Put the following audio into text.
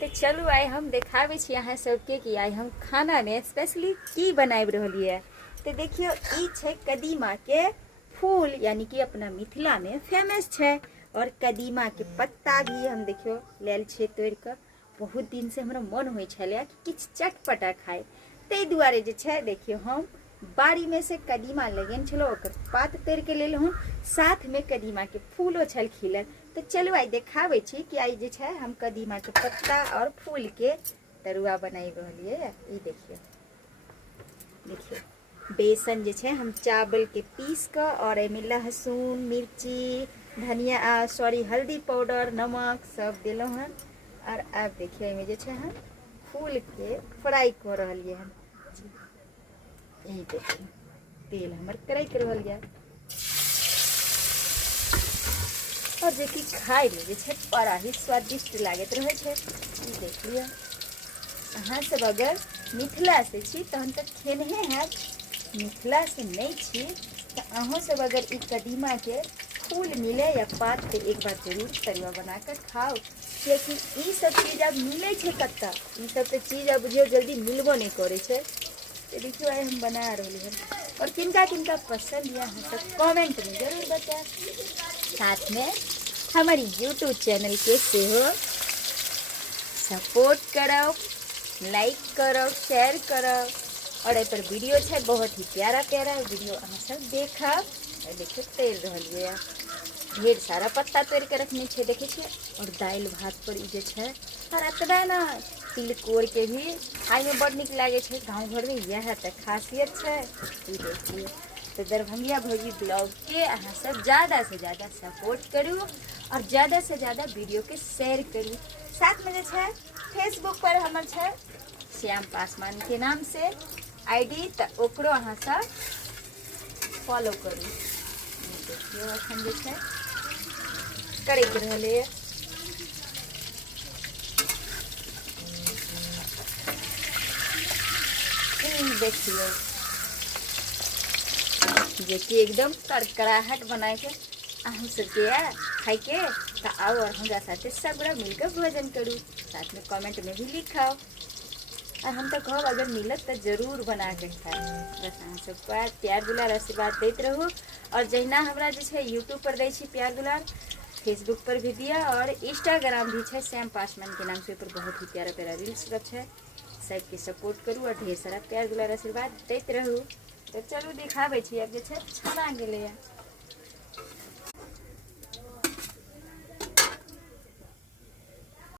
तो चलू आइ हम देखाबै छी अहाँ सबके कि आइ हम खाना में स्पेशली की बनाबि रहलिए। तो देखियो ई छै कदीमा के फूल, यानी कि अपना मिथिला में फेमस छै। और कदीमा के पत्ता भी हम देखियो लेल छै तोड़ के। बहुत दिन से हमरा मन होइ छलै कि किछ चटपटा खाए, ताहि दुआरे जे छै देखियो हम बाड़ी में से कदीमा लगेन छलो, ओकर पात तोड़ के लेल हूँ, साथ में कदीमा के फूलो छल खिलल। तो चलू आई देखाबै छी कि आई जे छै हम कदीमा के पत्ता और फूल के तरुआ बनाई रहलिए। ई देखियो देखियो बेसन जे छै हम चावल के पीस के और एमे लहसुन मिर्ची धनिया हल्दी पाउडर नमक सब दिलों हन। और अब देखियो एमे जे छै हम फूल के फ्राई कर रहलिए हन। यही देखियो तेल हमर करक रहल है और जे कि खाए में जे छै बड़ा ही स्वादिष्ट लागत रहे छै। ई देख लियो अहाँ सब अगर मिथिला से छी तहन तक खेनहे हैत, मिथिला से नहीं छी तो अहों सब अगर ई कदीमा के फूल मिले या पात पे एक बार जरूर तरुआ बना कर खाओ, क्योंकि ई सब चीज अब मिले छै कत्ता। ई सब तो चीज अब बुझियो जल्दी मिलबो नहीं करे छै। तो देखियो आई हम बना रही है और किनका किनका पसंद है अहाँ सब कमेंट में जरूर बताएं। साथ में हमारी यूट्यूब चैनल के सेहो सपोर्ट करो, लाइक करो, शेयर करो। और ए पर वीडियो है बहुत ही प्यारा प्यारा वीडियो अहाँ सब देखा। देखिए तैर रही है, ढेर सारा पत्ता तोड़ के रखने छे देखे छे। और दाल भात पर ई जे छे और एतबे ना तिलकोर के भी खाए में बड़ निक लागे छे। गाँव घर में यह तो खासियत छे। ई देखिए तो दरभंगिया भौजी ब्लॉग के अहाँ सब ज़्यादा से ज़्यादा सपोर्ट करू और ज़्यादा से ज़्यादा वीडियो के शेयर करू। साथ में जे छे फेसबुक पर हमर छे श्याम पासवान के नाम से आईडी, तो ओकरो अहाँ सब फॉलो करू। देखियो अखन जे छे करैत रहले देखियो जे कि एकदम करकराहट बनाए के अहूँ सबके खाई के तो आओ और हमरा साथे सबरा मिलकर भोजन करूँ। साथ में कमेंट में भी लिखाओ और हम तो कहब अगर मिलत तो जरूर बना के खाए। बस अहाँ सब प्यार दुलार आशीर्वाद देते रहू। और जहिना हमरा जे छे यूट्यूब पर दै छी प्यार दुलार, फेसबुक पर भी दिया और इंस्टाग्राम भी है श्याम पासवान के नाम से, पर बहुत ही प्यारा प्यारा रील्स सब है। सबके सपोर्ट करू और ढेर सारा प्यार दुलार आशीर्वाद देते रहू। तो चलू दिखाबै छी अब जे छे छना गेलै।